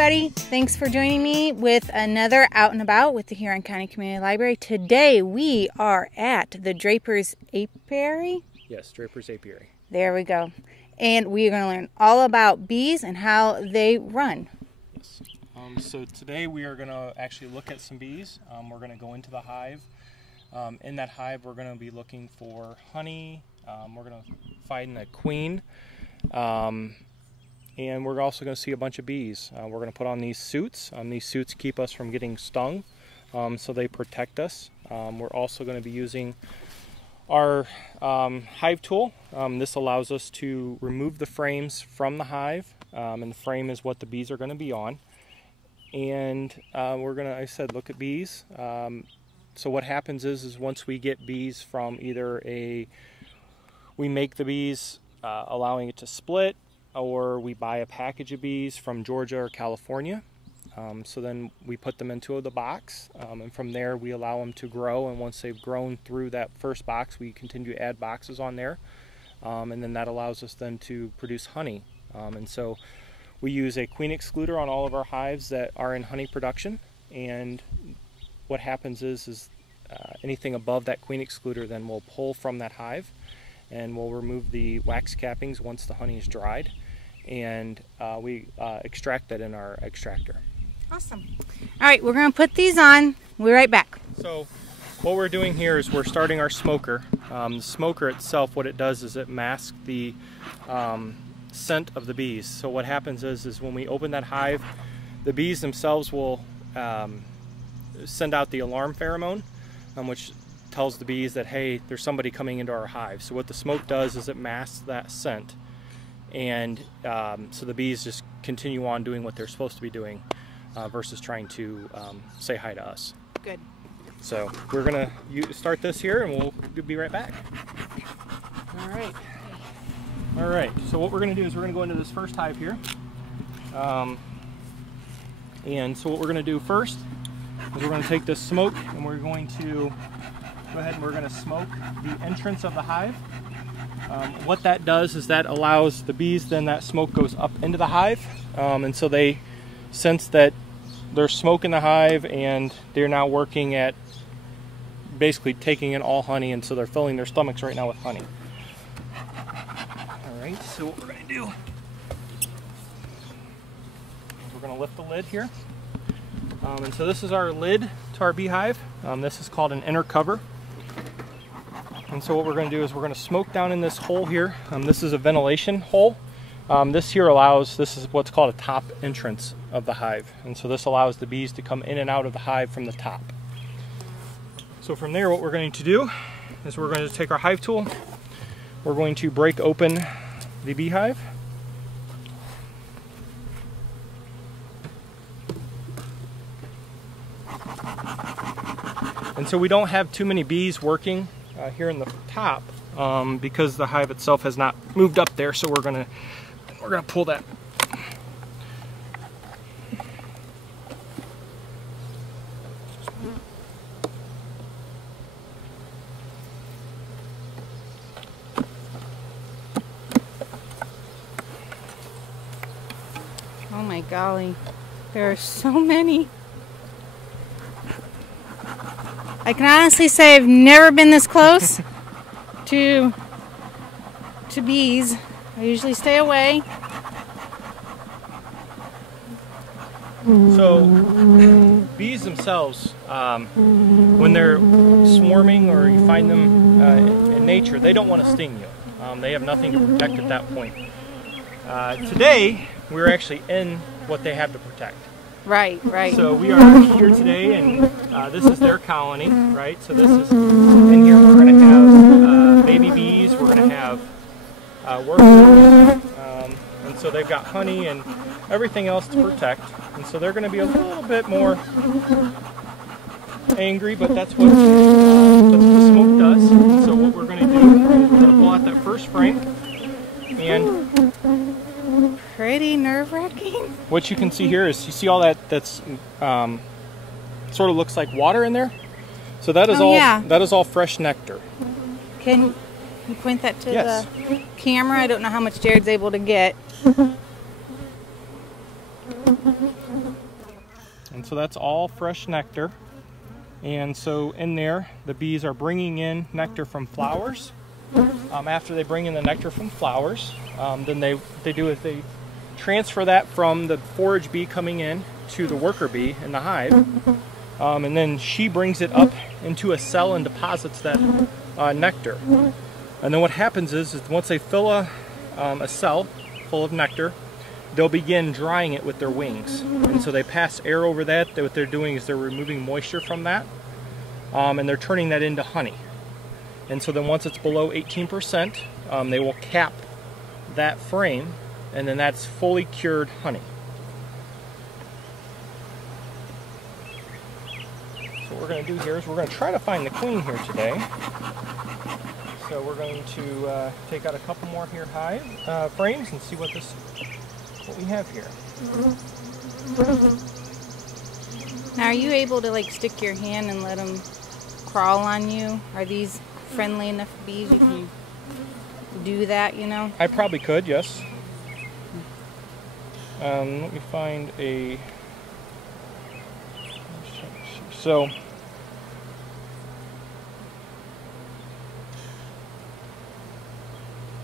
everybody, thanks for joining me with another Out and About with the Huron County Community Library. Today we are at the Draper's Apiary. Yes, Draper's Apiary. There we go. And we are going to learn all about bees and how they run. Yes. So today we are going to actually look at some bees. We're going to go into the hive. In that hive we're going to be looking for honey. We're going to find a queen. And we're also going to see a bunch of bees. We're going to put on these suits. These suits keep us from getting stung, so they protect us. We're also going to be using our hive tool. This allows us to remove the frames from the hive, and the frame is what the bees are going to be on. And we're going to, I said, look at bees. So what happens is once we get bees from either we make the bees, allowing it to split, or we buy a package of bees from Georgia or California. So then we put them into the box, and from there we allow them to grow, and once they've grown through that first box we continue to add boxes on there, and then that allows us then to produce honey. And so we use a queen excluder on all of our hives that are in honey production, and what happens is anything above that queen excluder then we'll pull from that hive, and we'll remove the wax cappings once the honey is dried, and we extract that in our extractor. Awesome. All right, we're going to put these on. We'll be right back. So what we're doing here is we're starting our smoker. The smoker itself, what it does is it masks the scent of the bees. So what happens is when we open that hive, the bees themselves will send out the alarm pheromone, which tells the bees that, hey, there's somebody coming into our hive. So what the smoke does is it masks that scent, and so the bees just continue on doing what they're supposed to be doing, versus trying to say hi to us. Good. So we're gonna start this here, and we'll be right back. All right. All right. So what we're gonna do is we're gonna go into this first hive here, and so what we're gonna do first is we're gonna take this smoke, and we're going to go ahead and we're going to smoke the entrance of the hive. What that does is that allows the bees, then that smoke goes up into the hive, and so they sense that there's smoke in the hive, and they're now working at basically taking in all honey, and so they're filling their stomachs right now with honey. Alright, so what we're going to do is we're going to lift the lid here. And so this is our lid to our beehive. This is called an inner cover. And so what we're going to do is we're going to smoke down in this hole here. This is a ventilation hole. This is what's called a top entrance of the hive. And so this allows the bees to come in and out of the hive from the top. So from there what we're going to do is we're going to take our hive tool. We're going to break open the beehive. And so we don't have too many bees working here in the top, because the hive itself has not moved up there. So we're gonna pull that. Oh my golly, there are so many. I can honestly say I've never been this close to bees. I usually stay away. So bees themselves, when they're swarming or you find them in nature, they don't want to sting you. They have nothing to protect at that point. Today we're actually in what they have to protect. Right, right. So we are here today, and this is their colony, right? So this is, in here we're going to have baby bees, we're going to have workers, and so they've got honey and everything else to protect, and so they're going to be a little bit more angry, but that's what the smoke does. So what we're going to do is we're going to pull out that first frame, and pretty nerve-wracking. What you can see here is, you see all that's sort of looks like water in there. So that is that is all fresh nectar. Can you point that to Yes. the camera? I don't know how much Jared's able to get. And so that's all fresh nectar. And so in there, the bees are bringing in nectar from flowers. After they bring in the nectar from flowers, then they transfer that from the forage bee coming in to the worker bee in the hive. And then she brings it up into a cell and deposits that nectar. And then what happens is once they fill a cell full of nectar, they'll begin drying it with their wings. And so they pass air over that. What they're doing is they're removing moisture from that, and they're turning that into honey. And so then once it's below 18%, they will cap that frame, and then that's fully cured honey. So what we're going to do here is we're going to try to find the queen here today. So we're going to take out a couple more here hive frames and see what we have here. Now, are you able to like stick your hand and let them crawl on you? Are these friendly enough bees you can do that, you know? I probably could, yes. Let me find a... So...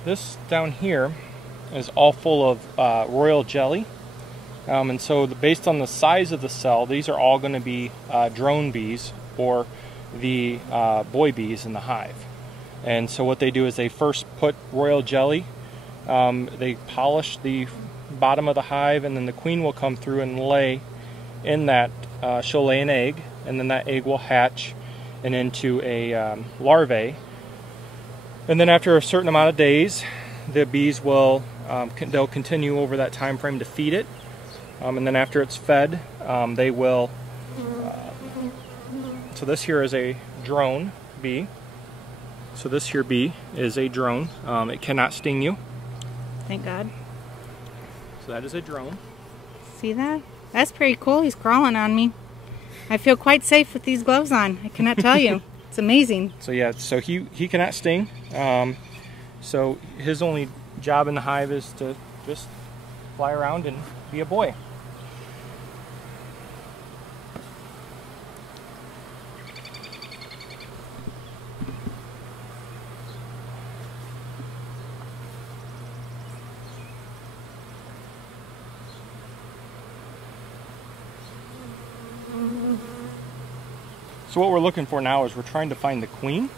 this down here is all full of royal jelly. And so based on the size of the cell, these are all going to be drone bees, or the boy bees in the hive. And so what they do is they first put royal jelly, they polish the bottom of the hive, and then the queen will come through and lay in that, she'll lay an egg, and then that egg will hatch and into a larvae. And then after a certain amount of days, the bees will, they'll continue over that time frame to feed it. And then after it's fed, they will, so this here is a drone bee. So this here bee is a drone. It cannot sting you. Thank God. So that is a drone. See that? That's pretty cool. He's crawling on me. I feel quite safe with these gloves on. I cannot tell you. It's amazing. So yeah, so he cannot sting. So his only job in the hive is to just fly around and be a boy. So what we're looking for now is we're trying to find the queen.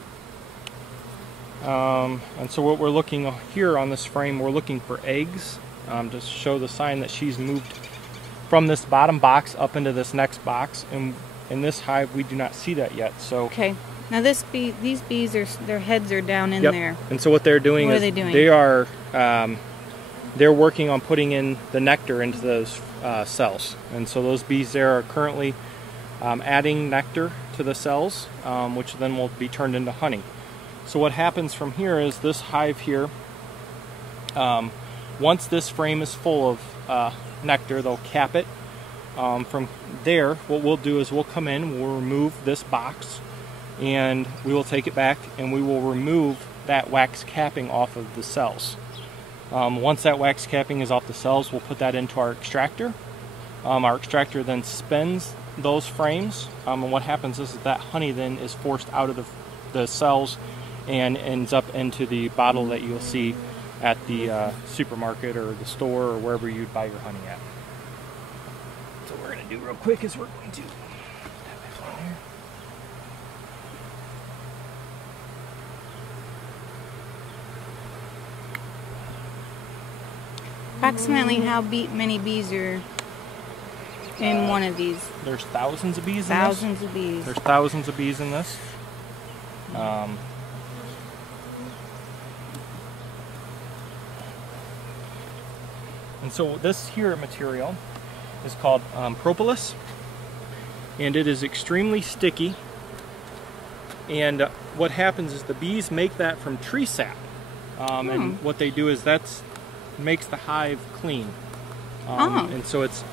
And so what we're looking here on this frame, we're looking for eggs to show the sign that she's moved from this bottom box up into this next box. And in this hive, we do not see that yet. So okay. Now these bees their heads are down in there. And so what they're doing is they are they're working on putting in the nectar into those cells. And so those bees there are currently adding nectar to the cells, which then will be turned into honey. So what happens from here is this hive here, once this frame is full of nectar, they'll cap it. From there, what we'll do is we'll come in, we'll remove this box, and we will take it back and we will remove that wax capping off of the cells. Once that wax capping is off the cells, we'll put that into our extractor. Our extractor then spins those frames, and what happens is that honey then is forced out of the cells and ends up into the bottle that you'll see at the supermarket or the store or wherever you'd buy your honey at. So what we're going to do real quick is we're going to have this one here. Approximately how many bees are in one of these? There's thousands of bees in this. Thousands of bees. There's thousands of bees in this. And so this here material is called propolis, and it is extremely sticky. And what happens is the bees make that from tree sap, and what they do is makes the hive clean. And so it's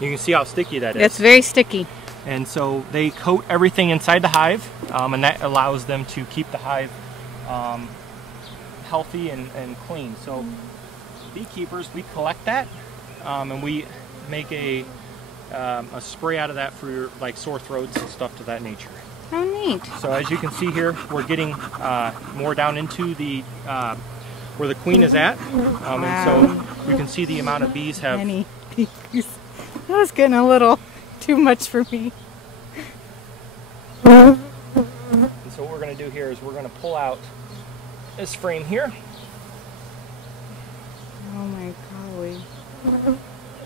you can see how sticky that is. It's very sticky. And so they coat everything inside the hive, and that allows them to keep the hive healthy and clean. So beekeepers, we collect that, and we make a a spray out of that for your, like, sore throats and stuff to that nature. How neat. So as you can see here, we're getting more down into the where the queen is at, Wow. and so you can see the amount of bees have. Many bees. That was getting a little too much for me. And so what we're going to do here is we're going to pull out this frame here. Oh my golly.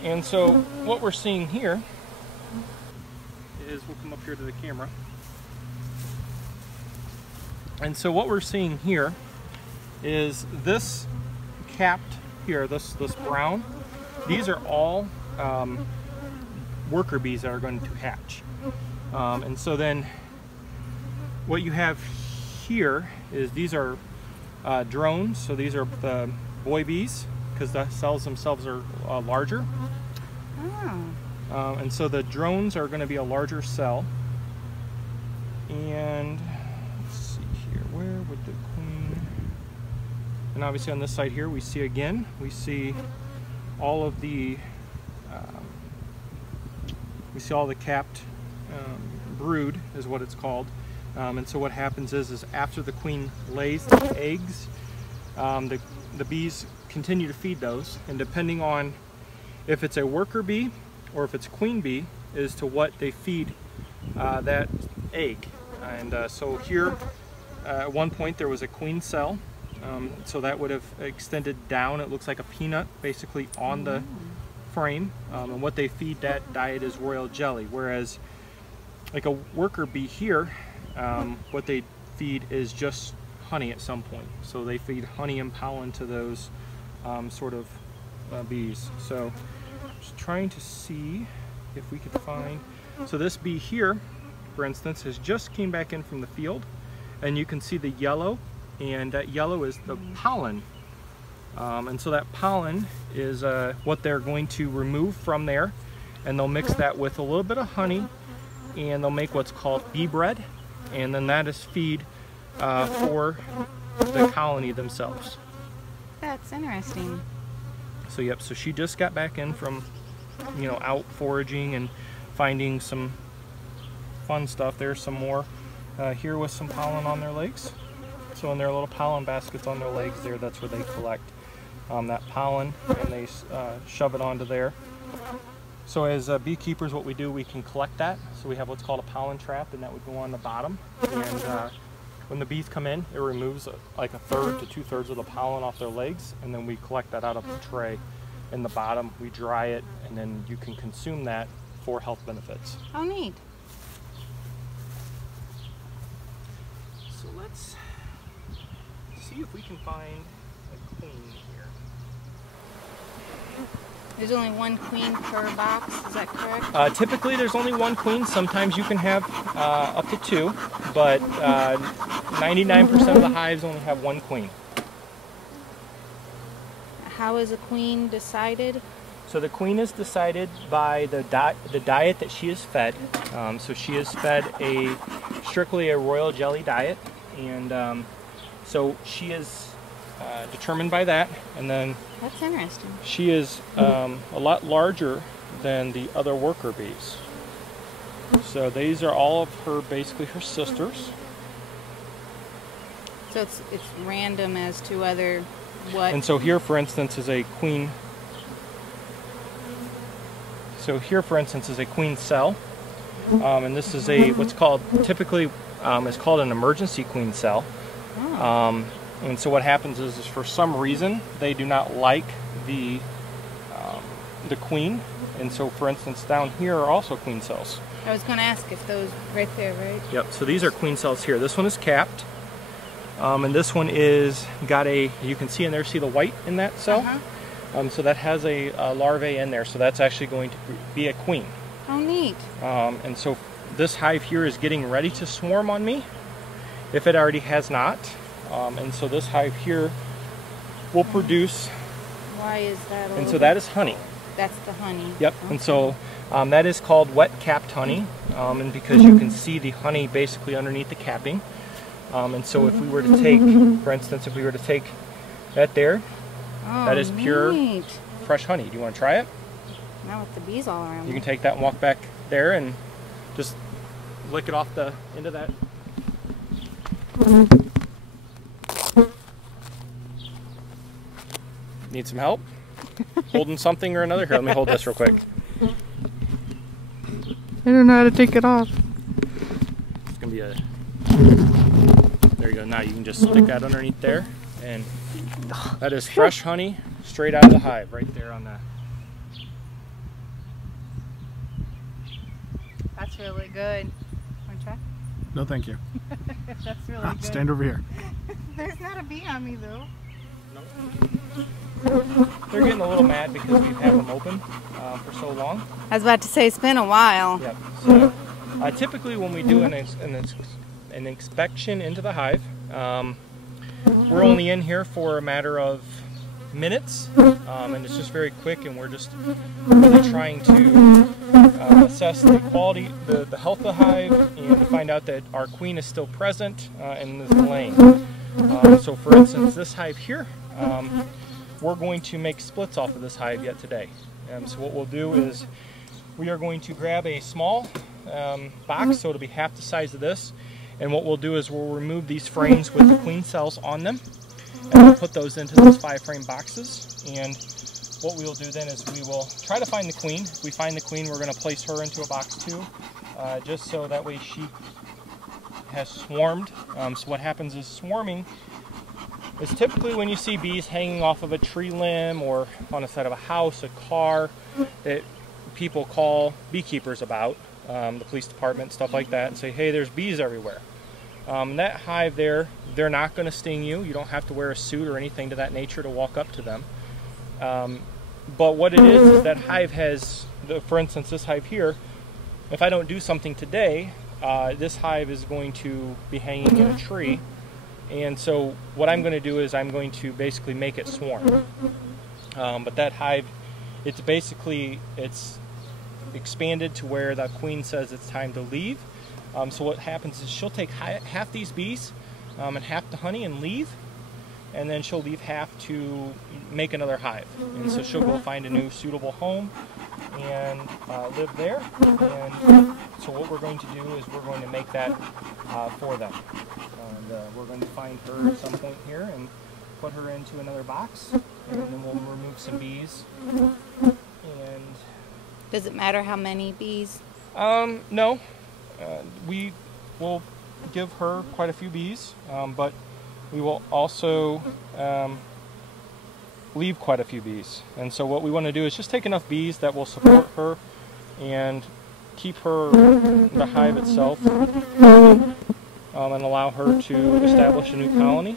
And so what we're seeing here is, we'll come up here to the camera. And so what we're seeing here is this capped here, this brown, these are all worker bees that are going to hatch. And so then what you have here is these are drones, so these are the boy bees, because the cells themselves are larger. Oh. And so the drones are going to be a larger cell. And let's see here, where would the queen... And obviously on this side here we see all of the capped brood is what it's called. And so what happens is after the queen lays the eggs, the bees continue to feed those, and depending on if it's a worker bee or if it's a queen bee as to what they feed that egg. And so here at one point there was a queen cell, so that would have extended down. It looks like a peanut basically on the frame, and what they feed that diet is royal jelly, whereas like a worker bee here, what they feed is just honey at some point. So they feed honey and pollen to those sort of bees. So just trying to see if we could find, so this bee here for instance has just came back in from the field, and you can see the yellow, and that yellow is the pollen, and so that pollen is what they're going to remove from there, and they'll mix that with a little bit of honey, and they'll make what's called bee bread, and then that is feed for the colony themselves. That's interesting. So yep, so she just got back in from, you know, out foraging and finding some fun stuff. There's some more here with some pollen on their legs. So in their little pollen baskets on their legs there, that's where they collect that pollen, and they shove it onto there. So as beekeepers, what we do, we can collect that. So we have what's called a pollen trap, and that would go on the bottom. And when the bees come in, it removes like 1/3 to 2/3 of the pollen off their legs, and then we collect that out of the tray in the bottom. We dry it, and then you can consume that for health benefits. How neat. So let's see if we can find a queen here. There's only one queen per box, is that correct? Typically there's only one queen. Sometimes you can have up to 2, but 99% of the hives only have one queen. How is a queen decided? So the queen is decided by the diet that she is fed. So she is fed strictly a royal jelly diet, and so she is determined by that. And then That's interesting. she is a lot larger than the other worker bees. So these are all of her, basically her sisters. So it's random as to whether what. And so here, for instance, is a queen. So here, for instance, is a queen cell, and this is what's called typically is called an emergency queen cell. Oh. And so what happens is for some reason they do not like the queen, and so for instance down here are also queen cells. I was going to ask if those right there, right? Yep. So these are queen cells here. This one is capped, and this one is got you can see in there, see the white in that cell. So that has a larvae in there. So that's actually going to be a queen. Oh, neat. And so this hive here is getting ready to swarm on me, if it already has not. And so this hive here will produce. Why is that? And so that is honey. That's the honey. Yep. Okay. And so that is called wet capped honey, and because you can see the honey basically underneath the capping. And so if we were to take, for instance, if we were to take that there, that is pure neat. fresh honey. Do you want to try it? Now with the bees all around. You can take that and walk back there and just lick it off the end of that. Need some help? Holding something or another? Here, let me hold this real quick. I don't know how to take it off. It's gonna be a... There you go. Now you can just stick that underneath there, and that is fresh honey straight out of the hive right there on that. That's really good. Want to try? No, thank you. That's really good. Stand over here. There's not a bee on me though. They're getting a little mad because we've had them open for so long. I was about to say it's been a while. Yep. So typically when we do an inspection into the hive, we're only in here for a matter of minutes, and it's just very quick, and we're just really trying to assess the quality, the health of the hive, and to find out that our queen is still present and is laying. So for instance, this hive here, we're going to make splits off of this hive yet today. So what we'll do is we are going to grab a small box, so it'll be half the size of this, and what we'll do is we'll remove these frames with the queen cells on them, and we'll put those into those 5-frame boxes. And what we will do then is we will try to find the queen. If we find the queen, we're going to place her into a box too, just so that way she has swarmed. So what happens is swarming is typically when you see bees hanging off of a tree limb or on the side of a house, a car, that people call beekeepers about, the police department, stuff like that, and say, hey, there's bees everywhere. That hive there, they're not going to sting you. You don't have to wear a suit or anything to that nature to walk up to them. But what it is that hive has, for instance, this hive here, if I don't do something today, this hive is going to be hanging in a tree. And so what I'm going to do is I'm going to basically make it swarm. But that hive, it's expanded to where the queen says it's time to leave. So what happens is she'll take half these bees and half the honey and leave, and then she'll leave half to make another hive. And so she'll go find a new suitable home and live there. And so what we're going to do is we're going to make that for them. And we're going to find her at some point here and put her into another box, and then we'll remove some bees. And does it matter how many bees? No. We will give her quite a few bees, but we will also leave quite a few bees. And so what we want to do is just take enough bees that will support her and keep her, the hive itself, and allow her to establish a new colony.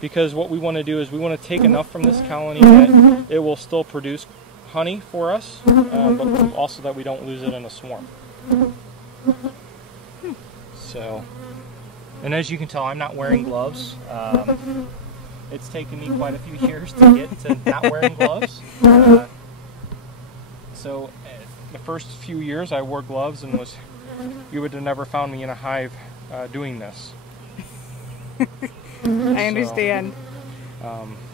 Because what we want to do is we want to take enough from this colony that it will still produce honey for us, but also that we don't lose it in a swarm. So, and as you can tell, I'm not wearing gloves. It's taken me quite a few years to get to not wearing gloves. So the first few years I wore gloves and you would have never found me in a hive doing this. I understand.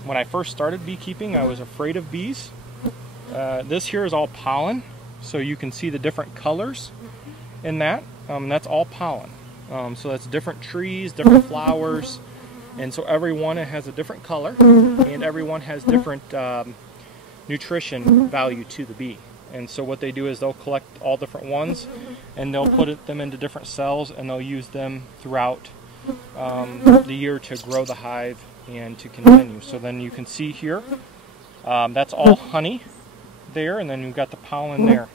When I first started beekeeping, I was afraid of bees. This here is all pollen, so you can see the different colors in that. That's all pollen. So that's different trees, different flowers, and so every one has a different color, and every one has different nutrition value to the bee. And so what they do is they'll collect all different ones, and they'll put them into different cells, and they'll use them throughout the year to grow the hive and to continue. So then you can see here, that's all honey there, and then you've got the pollen there.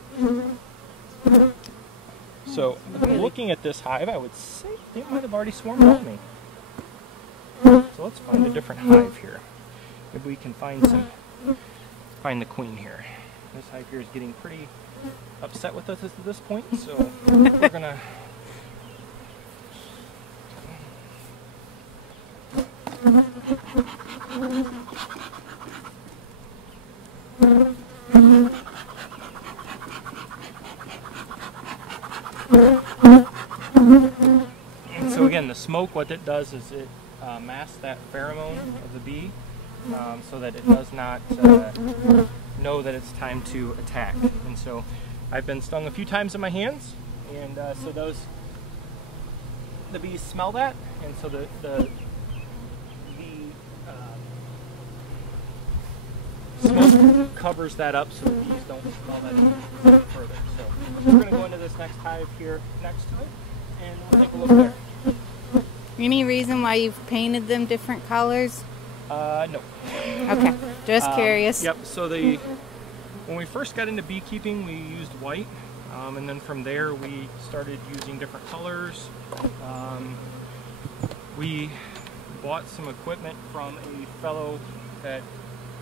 So looking at this hive, I would say they might have already swarmed on me. So let's find a different hive here. Maybe we can find the queen here. This hive here is getting pretty upset with us at this point, so we're gonna and so again, the smoke, what it does is it masks that pheromone of the bee, so that it does not know that it's time to attack. And so I've been stung a few times in my hands, and so the bees smell that, and so the smoke covers that up so the bees don't smell that any further. So we're going to go into this next hive here next to it, and we'll take a look there. Any reason why you've painted them different colors? No. Okay, just curious. Yep, so when we first got into beekeeping, we used white, and then from there we started using different colors. We bought some equipment from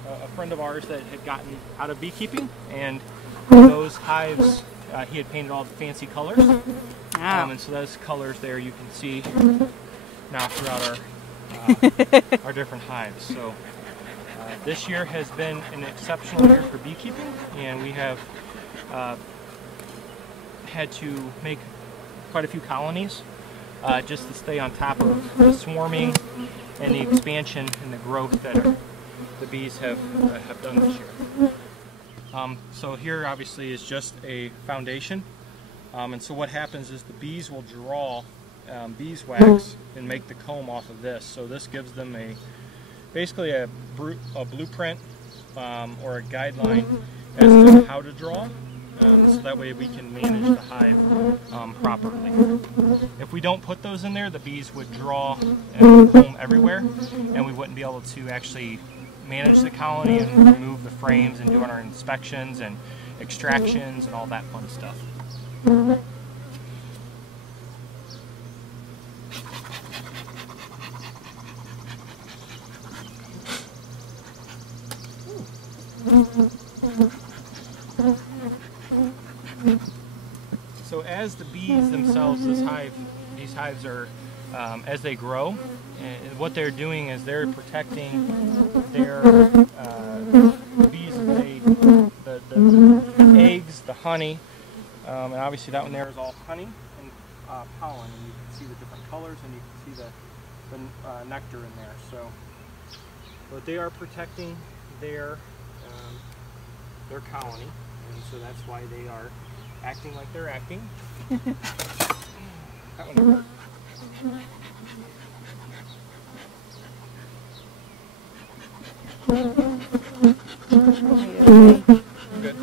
a friend of ours that had gotten out of beekeeping, and those hives, he had painted all the fancy colors. And so those colors there you can see now throughout our different hives. So this year has been an exceptional year for beekeeping, and we have had to make quite a few colonies just to stay on top of the swarming and the expansion and the growth that the bees have done this year. So here obviously is just a foundation, and so what happens is the bees will draw beeswax and make the comb off of this. So this gives them basically a blueprint or a guideline as to how to draw, so that way we can manage the hive properly. If we don't put those in there, the bees would draw and comb everywhere, and we wouldn't be able to actually manage the colony and remove the frames and do our inspections and extractions and all that fun stuff. So as the bees themselves, these hives are, as they grow, what they're doing is they're protecting their bees that the eggs, the honey, and obviously that one there is all honey and pollen, and you can see the different colors, and you can see the nectar in there. So, but they are protecting their colony, and so that's why they are acting like they're acting. That one hurt. Good.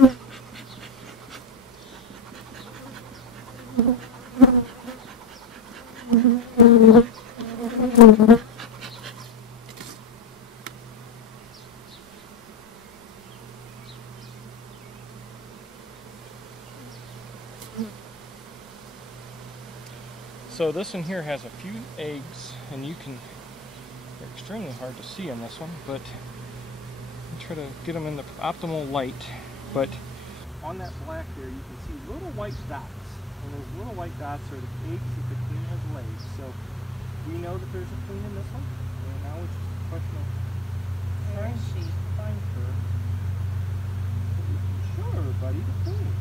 So this one here has a few eggs, and they're extremely hard to see on this one, but I'll try to get them in the optimal light. But on that black there, you can see little white dots, and those little white dots are the eggs that the queen has laid. So we know that there's a queen in this one, and now it's just a question of trying to find her so we can show everybody the queen.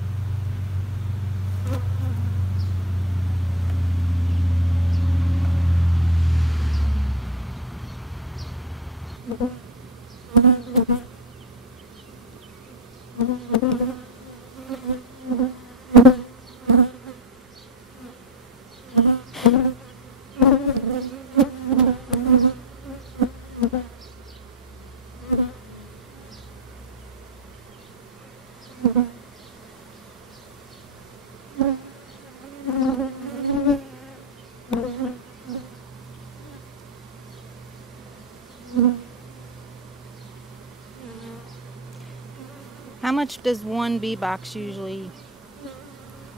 How much does one bee box usually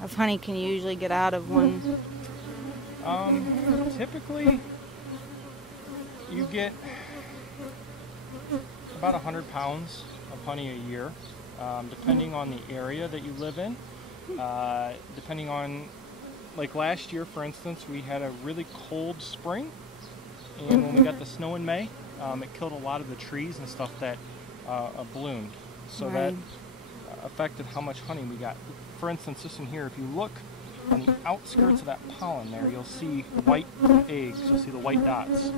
of honey can you usually get out of one? Typically you get about 100 pounds of honey a year, depending on the area that you live in. Depending on, like last year for instance, we had a really cold spring, and when we got the snow in May, it killed a lot of the trees and stuff that bloomed. So that affected how much honey we got. For instance, this one here, if you look on the outskirts of that pollen there, you'll see white eggs, you'll see the white dots.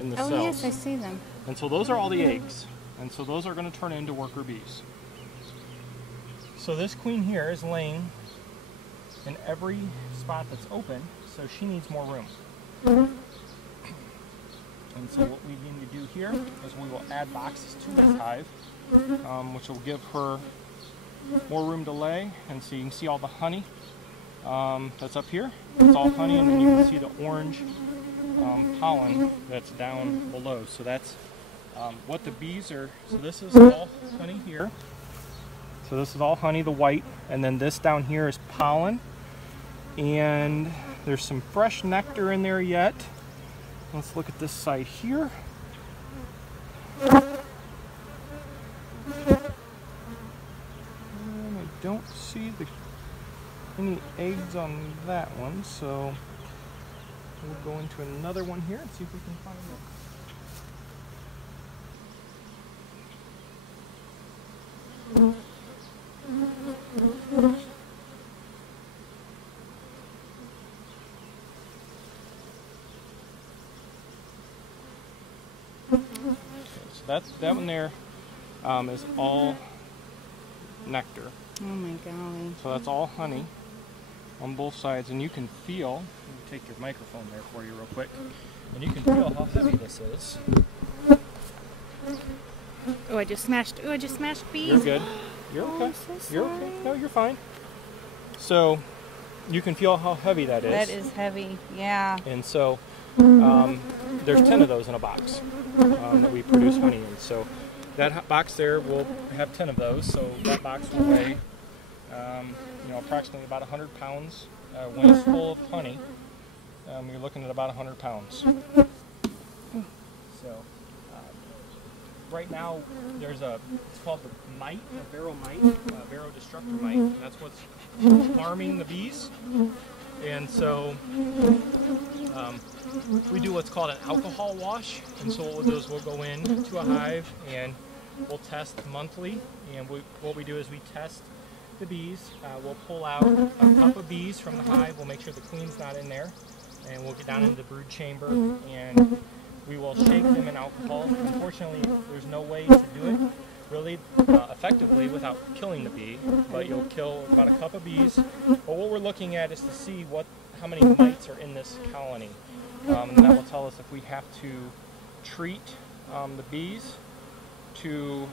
in the Oh cells. yes, I see them. And so those are all the eggs. And so those are going to turn into worker bees. So this queen here is laying in every spot that's open, so she needs more room. And so what we need to do here is we will add boxes to this hive, which will give her more room to lay. And so you can see all the honey that's up here. It's all honey, and then you can see the orange pollen that's down below. So that's what the bees are. So this is all honey here. So this is all honey, the white, and then this down here is pollen. And there's some fresh nectar in there yet. Let's look at this side here. And I don't see any eggs on that one, so we'll go into another one here and see if we can find them. That one there is all nectar. Oh my golly. So that's all honey on both sides, and you can feel, let me take your microphone there for you real quick, and you can feel how heavy this is. Oh, I just smashed bees. You're good. You're okay. So You're okay. No, you're fine. So you can feel how heavy that is. That is heavy, yeah. And so there's 10 of those in a box that we produce honey in. So that box there will have 10 of those. So that box will weigh, approximately about 100 pounds. When it's full of honey, you're looking at about 100 pounds. So right now there's it's called the mite, the varroa destructor mite. And that's what's harming the bees. And so we do what's called an alcohol wash. And so what we'll do is we'll go into a hive and we'll test monthly. And what we do is we test the bees. We'll pull out a cup of bees from the hive. We'll make sure the queen's not in there. And we'll get down into the brood chamber and we will shake them in alcohol. Unfortunately, there's no way to do it really effectively without killing the bee, but you'll kill about a cup of bees. But what we're looking at is to see how many mites are in this colony. And that will tell us if we have to treat the bees to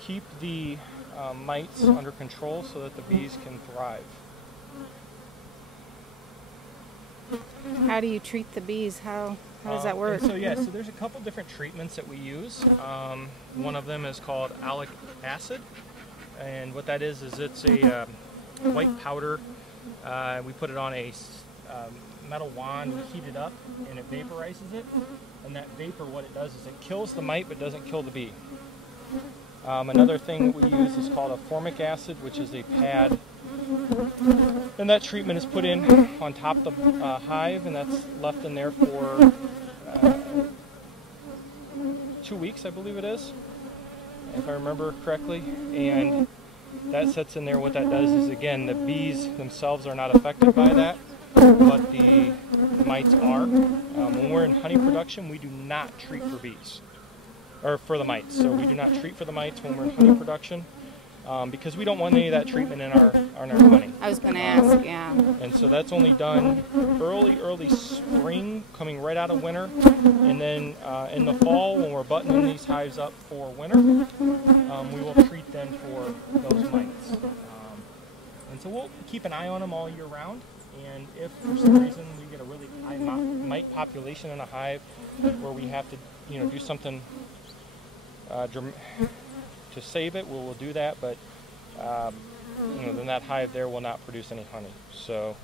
keep the mites under control so that the bees can thrive. How do you treat the bees? How does that work? So there's a couple different treatments that we use. One of them is called oleic acid, and what that is it's a white powder. We put it on a metal wand, we heat it up, and it vaporizes it. And that vapor, what it does is it kills the mite but doesn't kill the bee. Another thing that we use is called a formic acid, which is a pad. And that treatment is put in on top of the hive, and that's left in there for 2 weeks, I believe it is, if I remember correctly. And that sits in there. What that does is, again, the bees themselves are not affected by that, but the mites are. When we're in honey production, we do not treat for bees, or for the mites. So we do not treat for the mites when we're in honey production. Because we don't want any of that treatment in our honey. I was going to ask, yeah. And so that's only done early spring, coming right out of winter. And then in the fall, when we're buttoning these hives up for winter, we will treat them for those mites. And so we'll keep an eye on them all year round. And if for some reason we get a really high mite population in a hive where we have to do something to save it, we'll do that, but then that hive there will not produce any honey. So,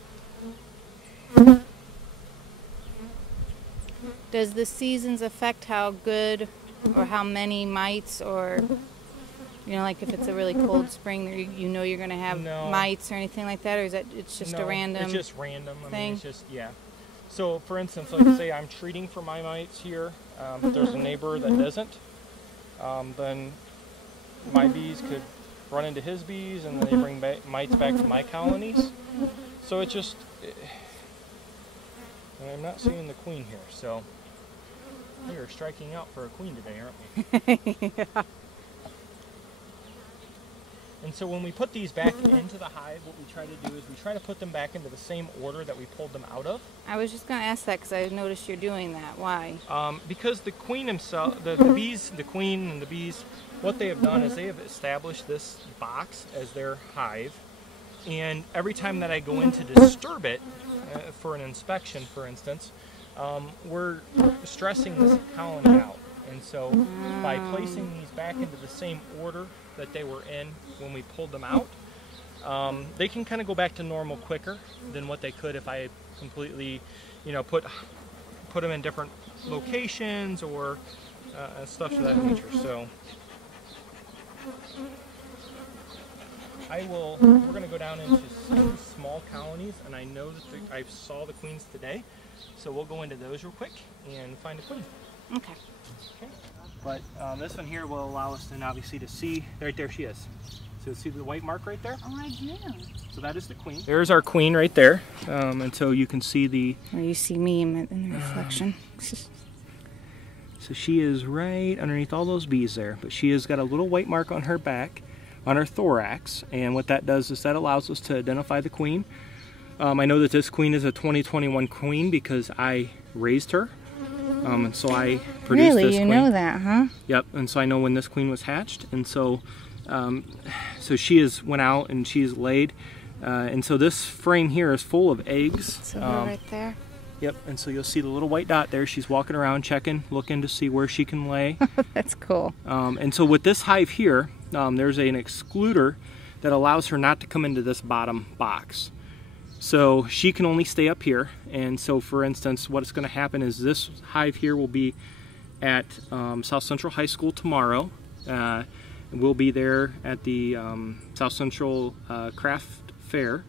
does the seasons affect how good or how many mites, or like if it's a really cold spring, you're going to have mites or anything like that, or is it's just a random? It's just random. Thing? I mean, it's just So, for instance, like say I'm treating for my mites here, but there's a neighbor that doesn't, then my bees could run into his bees, and then they bring mites back to my colonies. So it's just, I'm not seeing the queen here, so We are striking out for a queen today, aren't we? Yeah. And so when we put these back into the hive, what we try to do is we try to put them back into the same order that we pulled them out of. I was just going to ask that because I noticed you're doing that. Why? Because the queen himself, the bees, the queen and the bees, what they have done is they have established this box as their hive. And every time that I go in to disturb it for an inspection, for instance, we're stressing this colony out. And so by placing these back into the same order that they were in when we pulled them out, they can kind of go back to normal quicker than what they could if I completely, you know, put them in different locations or stuff of that nature. So we're going to go down into some small colonies, and I know that I saw the queens today, so we'll go into those real quick and find a queen. Okay. But this one here will allow us then obviously to see, right there she is. So see the white mark right there? Oh, I do. So that is the queen. There's our queen right there. And so you can see the... Well, you see me in the reflection. So she is right underneath all those bees there. But she has got a little white mark on her back, on her thorax. And what that does is that allows us to identify the queen. I know that this queen is a 2021 queen because I raised her. And so I produced really? this queen. You know that, huh? Yep, and so I know when this queen was hatched, and so so she went out and she's laid, and so this frame here is full of eggs. So right there. Yep, and so you'll see the little white dot there. She's walking around checking, looking to see where she can lay. That's cool. And so with this hive here, there's an excluder that allows her not to come into this bottom box. So she can only stay up here, and so for instance what's going to happen is this hive here will be at South Central High School tomorrow. We'll be there at the South Central Craft Fair,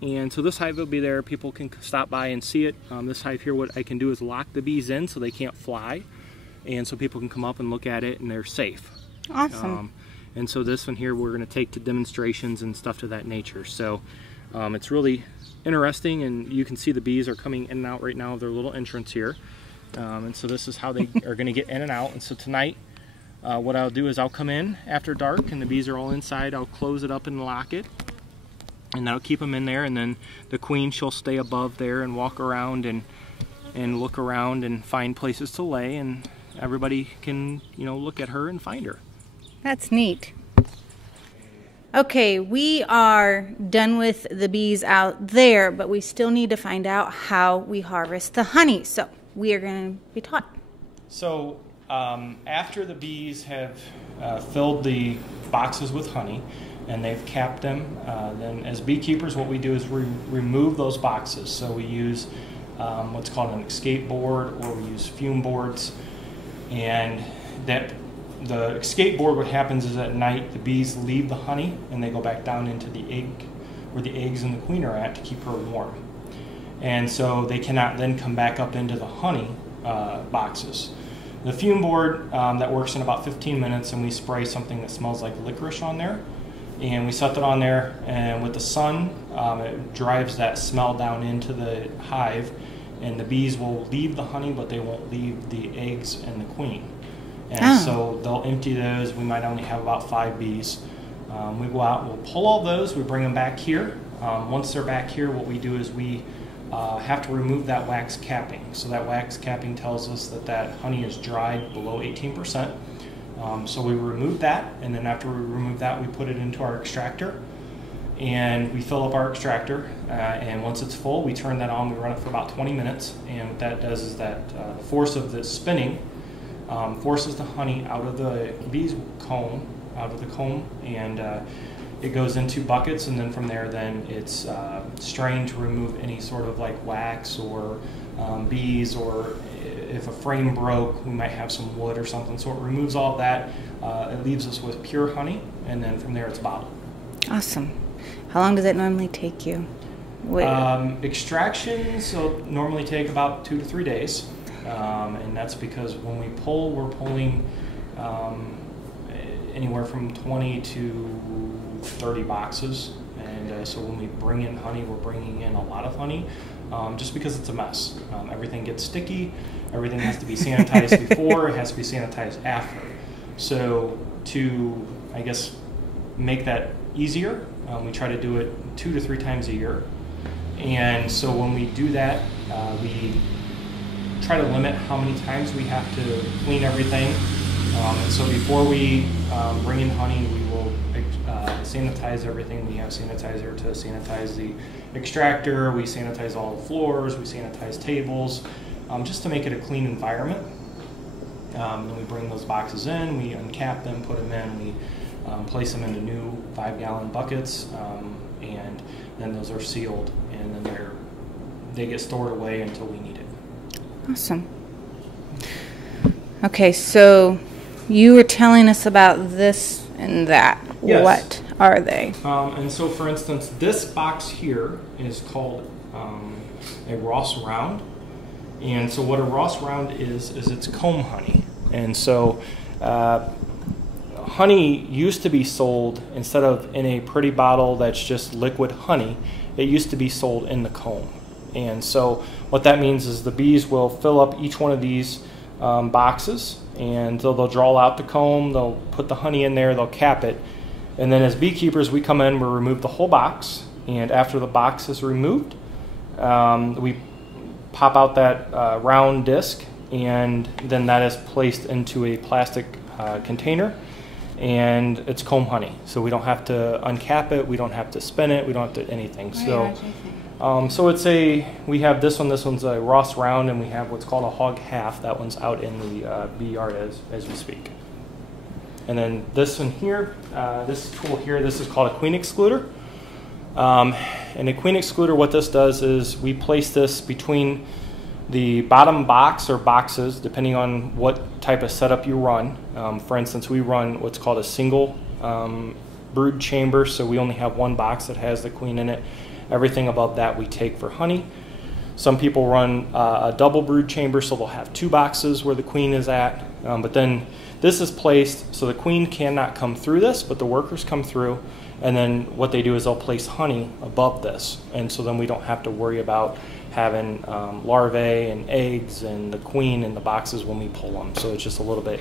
and so this hive will be there. People can stop by and see it. This hive here, what I can do is lock the bees in so they can't fly, and so people can come up and look at it and they're safe. Awesome. And so this one here we're going to take to demonstrations and stuff to that nature. So it's really interesting, and you can see the bees are coming in and out right now of their little entrance here. And so this is how they are going to get in and out. And so tonight what I'll do is I'll come in after dark and the bees are all inside. I'll close it up and lock it, and that'll keep them in there. And then the queen, she'll stay above there and walk around and look around and find places to lay, and everybody can, you know, look at her and find her. That's neat. Okay, we are done with the bees out there, but we still need to find out how we harvest the honey. So we are going to be taught. So after the bees have filled the boxes with honey and they've capped them, then as beekeepers what we do is we remove those boxes. So we use what's called an escape board, or we use fume boards, and the escape board, what happens is at night the bees leave the honey and they go back down into the egg where the eggs and the queen are at to keep her warm. And so they cannot then come back up into the honey boxes. The fume board, that works in about 15 minutes, and we spray something that smells like licorice on there. And we set that on there, and with the sun, it drives that smell down into the hive, and the bees will leave the honey, but they won't leave the eggs and the queen. And so they'll empty those. We might only have about 5 bees. We go out, we'll pull all those, we bring them back here. Once they're back here, what we do is we have to remove that wax capping. So that wax capping tells us that that honey is dried below 18%. So we remove that, and then after we remove that, we put it into our extractor. And we fill up our extractor, and once it's full, we turn that on. We run it for about 20 minutes, and what that does is that the force of the spinning forces the honey out of the bee's comb, and it goes into buckets, and then from there then it's strained to remove any sort of like wax or bees, or if a frame broke we might have some wood or something, so it removes all of that. It leaves us with pure honey, and then from there it's bottled. Awesome. How long does it normally take you? Extractions will normally take about 2 to 3 days. And that's because when we pull, we're pulling anywhere from 20 to 30 boxes. And so when we bring in honey, we're bringing in a lot of honey. just because it's a mess. Everything gets sticky, everything has to be sanitized before, it has to be sanitized after. So to, I guess, make that easier, we try to do it 2 to 3 times a year. And so when we do that, we try to limit how many times we have to clean everything. And so before we bring in honey, we will sanitize everything. We have sanitizer to sanitize the extractor. We sanitize all the floors. We sanitize tables, just to make it a clean environment. Then we bring those boxes in. We uncap them, put them in. We place them into new 5-gallon buckets, and then those are sealed, and then they get stored away until we need it. Awesome. Okay, so you were telling us about this and that. Yes. What are they? And so, for instance, this box here is called a Ross round. And so what a Ross round is it's comb honey. And so honey used to be sold, instead of in a pretty bottle that's just liquid honey, it used to be sold in the comb. And so what that means is the bees will fill up each one of these boxes, and they'll draw out the comb, they'll put the honey in there, they'll cap it. And then as beekeepers, we come in, we remove the whole box, and after the box is removed, we pop out that round disc, and then that is placed into a plastic container, and it's comb honey. So we don't have to uncap it, we don't have to spin it, we don't have to anything. Right, So it's we have this one's a Ross round, and we have what's called a hog half. That one's out in the bee yard as we speak. And then this one here, this tool here, this is called a queen excluder. And a queen excluder, what this does is we place this between the bottom box or boxes, depending on what type of setup you run. For instance, we run what's called a single brood chamber, so we only have one box that has the queen in it. Everything above that we take for honey. Some people run a double brood chamber, so they'll have 2 boxes where the queen is at. But then this is placed so the queen cannot come through this, but the workers come through. And then what they do is they'll place honey above this. And so then we don't have to worry about having larvae and eggs and the queen in the boxes when we pull them. So it's just a little bit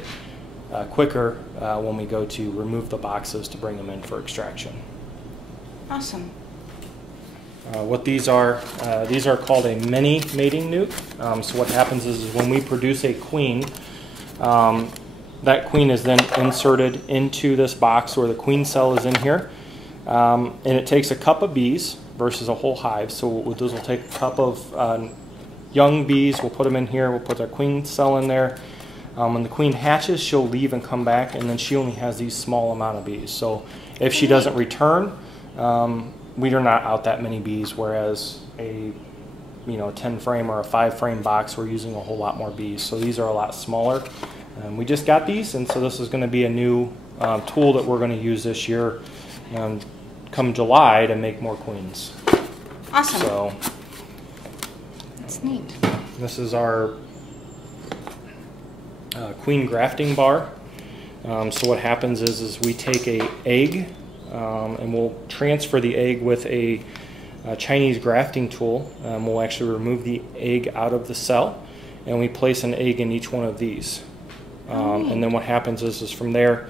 quicker when we go to remove the boxes to bring them in for extraction. Awesome. What these are called a MiniMating Nuke. So what happens is when we produce a queen, that queen is then inserted into this box where the queen cell is in here. And it takes a cup of bees versus a whole hive. So what we'll do is we'll take a cup of young bees, we'll put them in here, we'll put their queen cell in there. When the queen hatches, she'll leave and come back, and then she only has these small amount of bees. So if she doesn't return, we are not out that many bees, whereas a 10 frame or a 5 frame box, we're using a whole lot more bees. So these are a lot smaller. We just got these, and so this is going to be a new tool that we're going to use this year come July to make more queens. Awesome. So that's neat. This is our queen grafting bar. So what happens is we take a egg and we'll transfer the egg with a Chinese grafting tool. We'll actually remove the egg out of the cell, and we place an egg in each one of these. And then what happens is from there,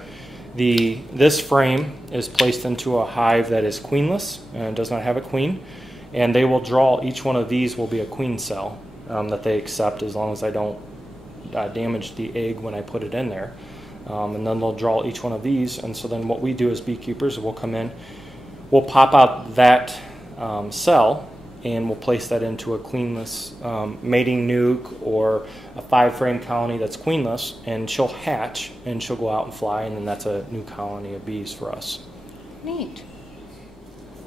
this frame is placed into a hive that is queenless and does not have a queen, and they will draw, each one of these will be a queen cell that they accept as long as I don't damage the egg when I put it in there. And then they'll draw each one of these, and so then what we do as beekeepers, we'll come in, we'll pop out that cell, and we'll place that into a queenless mating nuke or a 5 frame colony that's queenless, and she'll hatch and she'll go out and fly, and then that's a new colony of bees for us. Neat.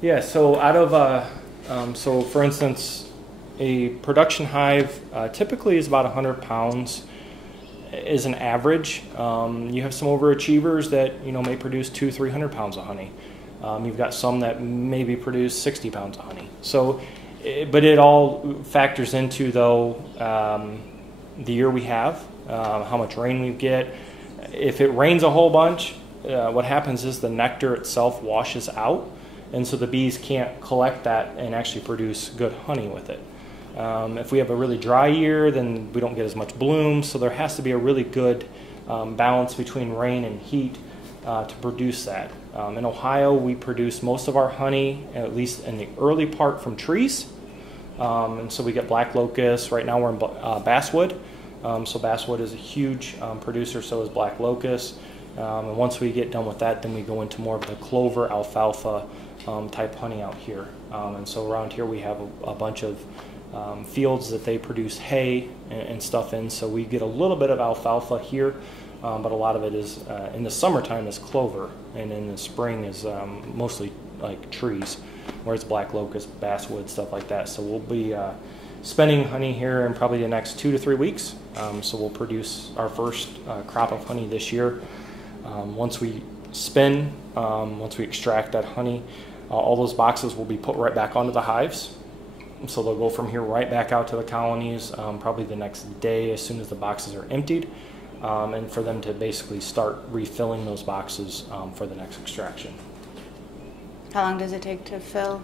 Yeah, so out of, so for instance, a production hive typically is about 100 pounds is an average. You have some overachievers that may produce 200-300 pounds of honey. You've got some that maybe produce 60 pounds of honey. So, but it all factors into though the year we have, how much rain we get. If it rains a whole bunch, what happens is the nectar itself washes out, and so the bees can't collect that and actually produce good honey with it. If we have a really dry year, then we don't get as much bloom. So there has to be a really good balance between rain and heat to produce that. In Ohio, we produce most of our honey, at least in the early part, from trees. And so we get black locust. Right now we're in basswood. So basswood is a huge producer, so is black locust. And once we get done with that, then we go into more of the clover, alfalfa type honey out here. And so around here we have a bunch of fields that they produce hay and stuff in. So we get a little bit of alfalfa here, but a lot of it is in the summertime is clover, and in the spring is mostly like trees, where it's black locust, basswood, stuff like that. So we'll be spending honey here in probably the next 2 to 3 weeks. So we'll produce our first crop of honey this year. Once we spin, once we extract that honey, all those boxes will be put right back onto the hives. So they'll go from here right back out to the colonies probably the next day as soon as the boxes are emptied, and for them to basically start refilling those boxes for the next extraction. How long does it take to fill?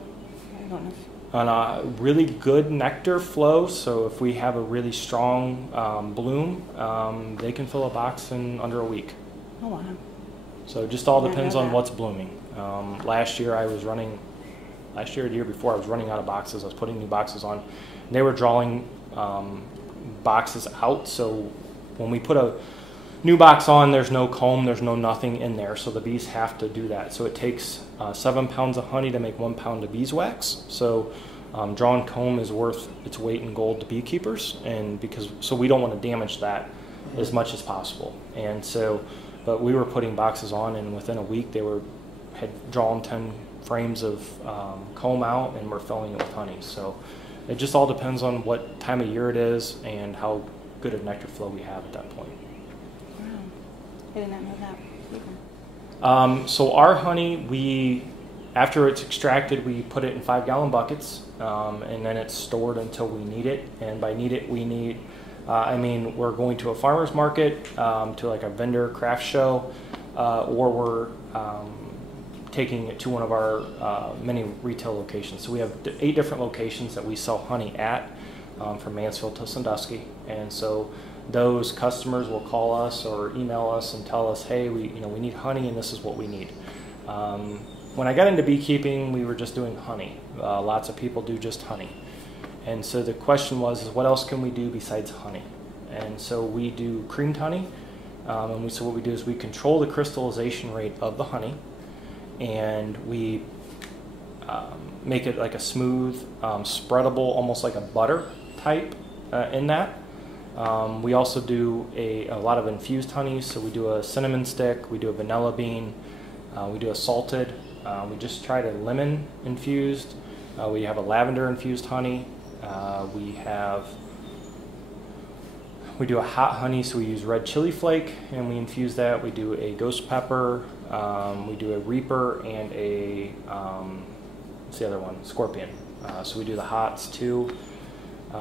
I don't know. On a really good nectar flow, so if we have a really strong bloom, they can fill a box in under a week. Oh, wow. So it just all depends on what's blooming. Last year or the year before, I was running out of boxes. I was putting new boxes on. They were drawing boxes out, so when we put a new box on, there's no comb, there's no nothing in there, so the bees have to do that. So it takes 7 pounds of honey to make 1 pound of beeswax. So drawn comb is worth its weight in gold to beekeepers, and so we don't want to damage that as much as possible. And so, but we were putting boxes on, and within a week they had drawn 10 frames of comb out, and we're filling it with honey. So it just all depends on what time of year it is and how good of nectar flow we have at that point. Wow, I did not know that. So our honey, after it's extracted, we put it in 5-gallon buckets, and then it's stored until we need it. And by need it, we need, we're going to a farmer's market, to like a vendor craft show, or we're taking it to one of our many retail locations. So we have 8 different locations that we sell honey at, from Mansfield to Sandusky. And so those customers will call us or email us and tell us, hey, we need honey and this is what we need. When I got into beekeeping, we were just doing honey. Lots of people do just honey. And so the question was, what else can we do besides honey? And so we do creamed honey. So what we do is we control the crystallization rate of the honey, and we make it like a smooth, spreadable, almost like a butter type in that. We also do a lot of infused honeys. So we do a cinnamon stick, we do a vanilla bean, we do a salted, we just tried a lemon infused, we have a lavender infused honey, we do a hot honey, so we use red chili flake and we infuse that. We do a ghost pepper, we do a reaper, and a, what's the other one? Scorpion. So we do the hots too.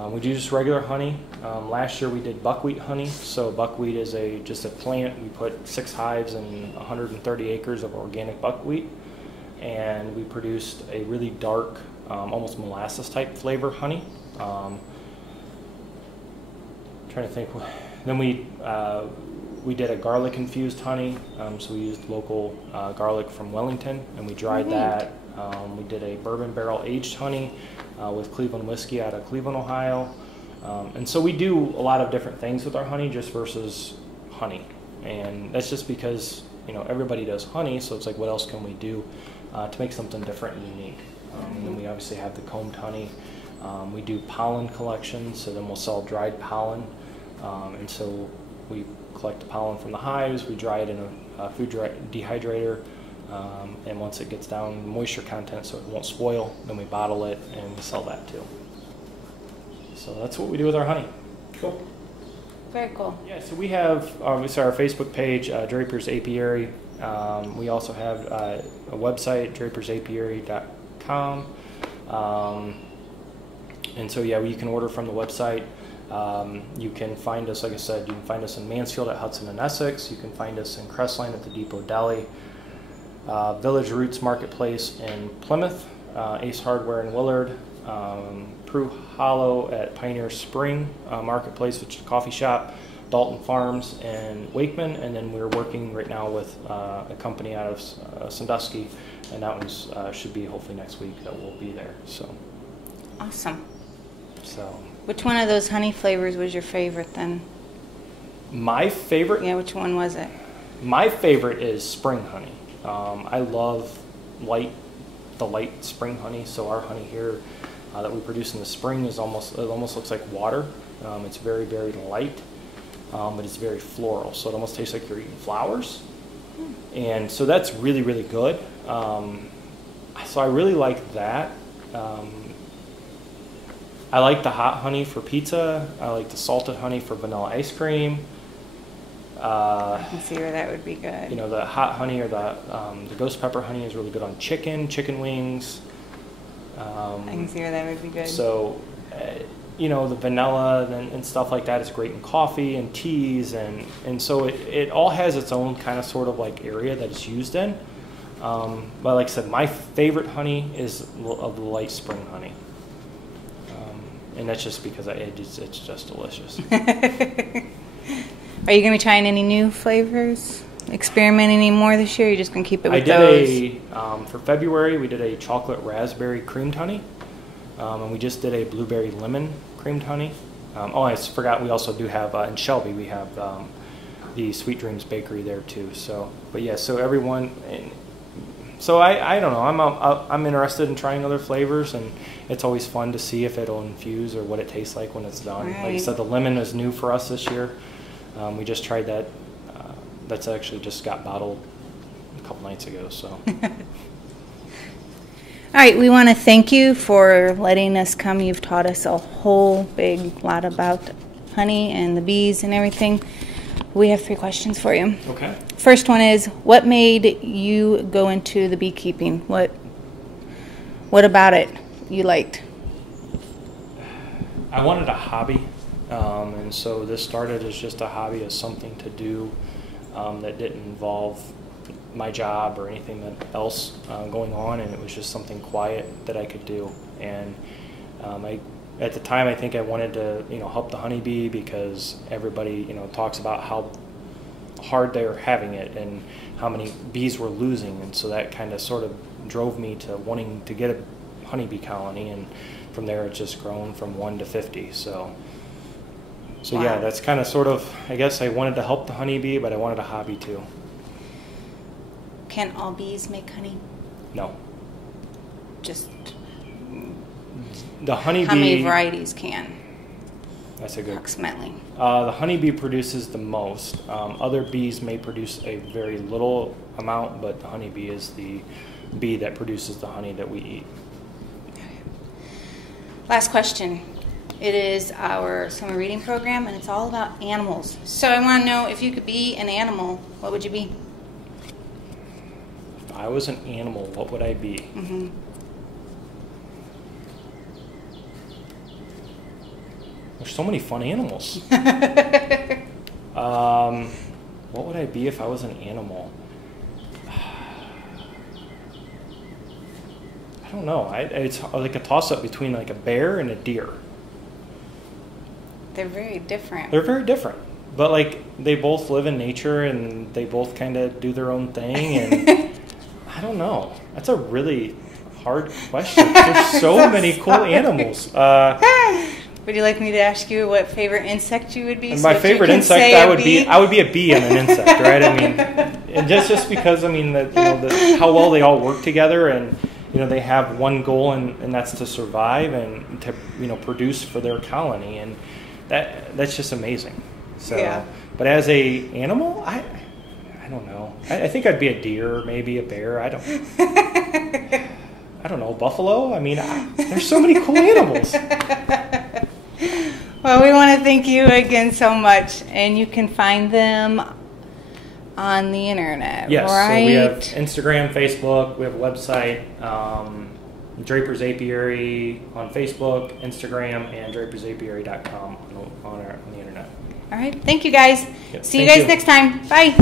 We do just regular honey. Last year we did buckwheat honey. So buckwheat is just a plant. We put 6 hives and 130 acres of organic buckwheat, and we produced a really dark, almost molasses type flavor honey. Trying to think. Then we did a garlic infused honey. So we used local garlic from Wellington, and we dried that. We did a bourbon barrel aged honey with Cleveland whiskey out of Cleveland, Ohio. And so we do a lot of different things with our honey just versus honey. And that's just because, everybody does honey, so it's like, what else can we do to make something different and unique? And then we obviously have the combed honey. We do pollen collections, so then we'll sell dried pollen. And so we collect the pollen from the hives, we dry it in a food dehydrator, and once it gets down moisture content so it won't spoil, then we bottle it and we sell that too. So that's what we do with our honey. Cool. Very cool. Yeah, so we have obviously our Facebook page, Draper's Apiary. We also have a website, drapersapiary.com. And so yeah, you can order from the website. You can find us, like I said, you can find us in Mansfield at Hudson and Essex. You can find us in Crestline at the Depot Deli, Village Roots Marketplace in Plymouth, Ace Hardware in Willard, Prue Hollow at Pioneer Spring Marketplace, which is a coffee shop, Dalton Farms, and Wakeman. And then we're working right now with a company out of Sandusky, and that one's should be hopefully next week that we'll be there. So awesome. So which one of those honey flavors was your favorite then? My favorite? Yeah, which one was it? My favorite is spring honey. I love the light spring honey. So our honey here that we produce in the spring is almost looks like water. It's very, very light, but it's very floral. So it almost tastes like you're eating flowers. And so that's really, really good. So I really like that. I like the hot honey for pizza. I like the salted honey for vanilla ice cream. I can see where that would be good. You know, the hot honey or the ghost pepper honey is really good on chicken wings. I can see where that would be good. So, you know, the vanilla and stuff like that is great in coffee and teas, and so it all has its own kind of sort of like area that it's used in. But like I said, my favorite honey is of the light spring honey, and that's just because it's just delicious. Are you going to be trying any new flavors? Experimenting any more this year? Or are you just going to keep it with those? For February, we did a chocolate raspberry creamed honey. And we just did a blueberry lemon creamed honey. I forgot, we also do have, in Shelby, we have the Sweet Dreams Bakery there too. So, but yeah, so everyone, so I don't know, I'm interested in trying other flavors, and it's always fun to see if it'll infuse or what it tastes like when it's done. Right. Like I said, the lemon is new for us this year. We just tried that. That's actually just got bottled a couple nights ago. So. All right, we want to thank you for letting us come. You've taught us a whole big lot about honey and the bees and everything. We have 3 questions for you. Okay. First one is, what made you go into the beekeeping? What about it you liked? I wanted a hobby. And so this started as just a hobby, as something to do that didn't involve my job or anything else going on, and it was just something quiet that I could do. And at the time, I think I wanted to, help the honeybee, because everybody, talks about how hard they're having it and how many bees we're losing, and so that kind of sort of drove me to wanting to get a honeybee colony, and from there it's just grown from 1 to 50. So wow. Yeah, that's kind of sort of, I guess I wanted to help the honeybee, but I wanted a hobby too. Can all bees make honey? No. Just the honeybee. How many varieties can? That's a good. Approximately. The honeybee produces the most. Other bees may produce a very little amount, but the honeybee is the bee that produces the honey that we eat. Okay. Last question. It is our summer reading program, and it's all about animals. So I want to know, if you could be an animal, what would you be? If I was an animal, what would I be? Mm-hmm. There's so many fun animals. What would I be if I was an animal? I don't know. It's like a toss-up between like a bear and a deer. They're very different. They're very different. But like they both live in nature, and they both kind of do their own thing, and I don't know. That's a really hard question. There's so many cool animals. Would you like me to ask you what favorite insect you would be? My favorite insect, I would be a bee and an insect, right? I mean, and just because how well they all work together, and they have one goal, and that's to survive and to produce for their colony, and that's just amazing. So, yeah. But as a animal, I don't know. I think I'd be a deer, maybe a bear. I don't know, buffalo. I mean, there's so many cool animals. Well, we want to thank you again so much, and you can find them on the internet, yes, right? So we have Instagram, Facebook, we have a website, Draper's Apiary on Facebook, Instagram, and drapersapiary.com on the internet. All right, thank you guys. Yep. See you guys next time. Bye.